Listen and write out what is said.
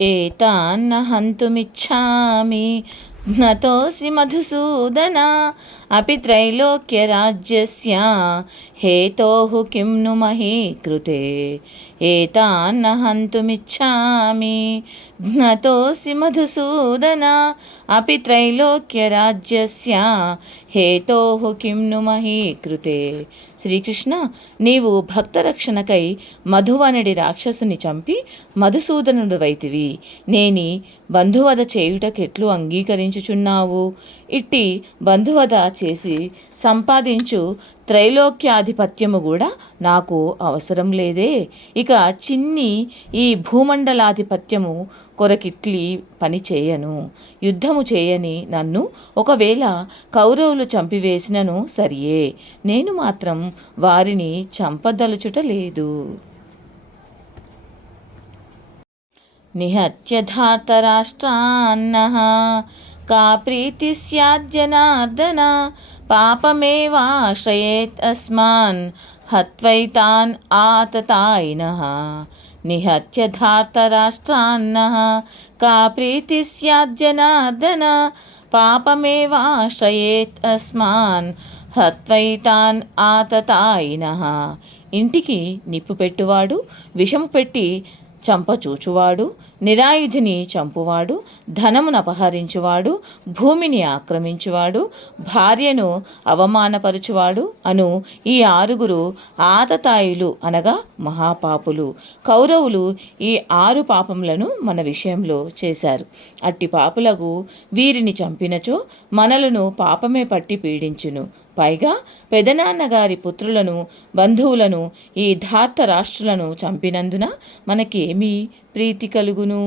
ఏతాన్న హంతుమిచ్ఛామి ఘ్నతోసి మధుసూదన అపి త్రైలోక్యరాజ్యస్య హేతోః కిం ను మహీ కృతే. ఏతాన్న హంతుమిచ్ఛామి ఘ్నతోసి మధుసూదన అపి త్రైలోక్యరాజ్యస్య హేతోః కిం ను మహీ కృతే. శ్రీకృష్ణ, నీవు భక్తరక్షణకై మధువనడి రాక్షసుని చంపి మధుసూదనుడు వైతివి. నేని బంధువధ చేయుటకెట్లు అంగీకరించుచున్నావు? ఇట్టి బంధువధ చేసి సంపాదించు త్రైలోక్యాధిపత్యము కూడా నాకు అవసరం లేదే. ఇక చిన్ని ఈ భూమండలాధిపత్యము కొరకిట్లి పని చేయను. యుద్ధము చేయని నన్ను ఒకవేళ కౌరవులు చంపివేసినను సరియే, నేను మాత్రం వారిని చంపదలుచుట లేదు. నిహత్య ధార్తరాష్ట్రాన్నః కా ప్రీతి స్యాజ్జనార్దన పాపమేవాశ్రయేత్ అస్మాన్ హత్వైతాన్ ఆతతాయినః. నిహత్య ధార్తరాష్ట్రాన్నః కా ప్రీతి స్యాజ్జనార్దన పాపమేవాశ్రయేత్ అస్మాన్ హత్వైతాన్ ఆతతాయినః. ఇంటికి నిప్పు పెట్టువాడు, విషము పెట్టి చంపచూచువాడు, నిరాయుధిని చంపువాడు, ధనమును అపహరించువాడు, భూమిని ఆక్రమించువాడు, భార్యను అవమానపరచువాడు అను ఈ 6 ఆతతాయులు అనగా మహాపాపులు. కౌరవులు ఈ 6 పాపములను మన విషయంలో చేశారు. అట్టి పాపులకు వీరిని చంపినచో మనలను పాపమే పట్టి పీడించును. పైగా పెదనాన్నగారి పుత్రులను, బంధువులను, ఈ ధార్త రాష్ట్రులను చంపినందున మనకేమీ ప్రీతి కలుగును?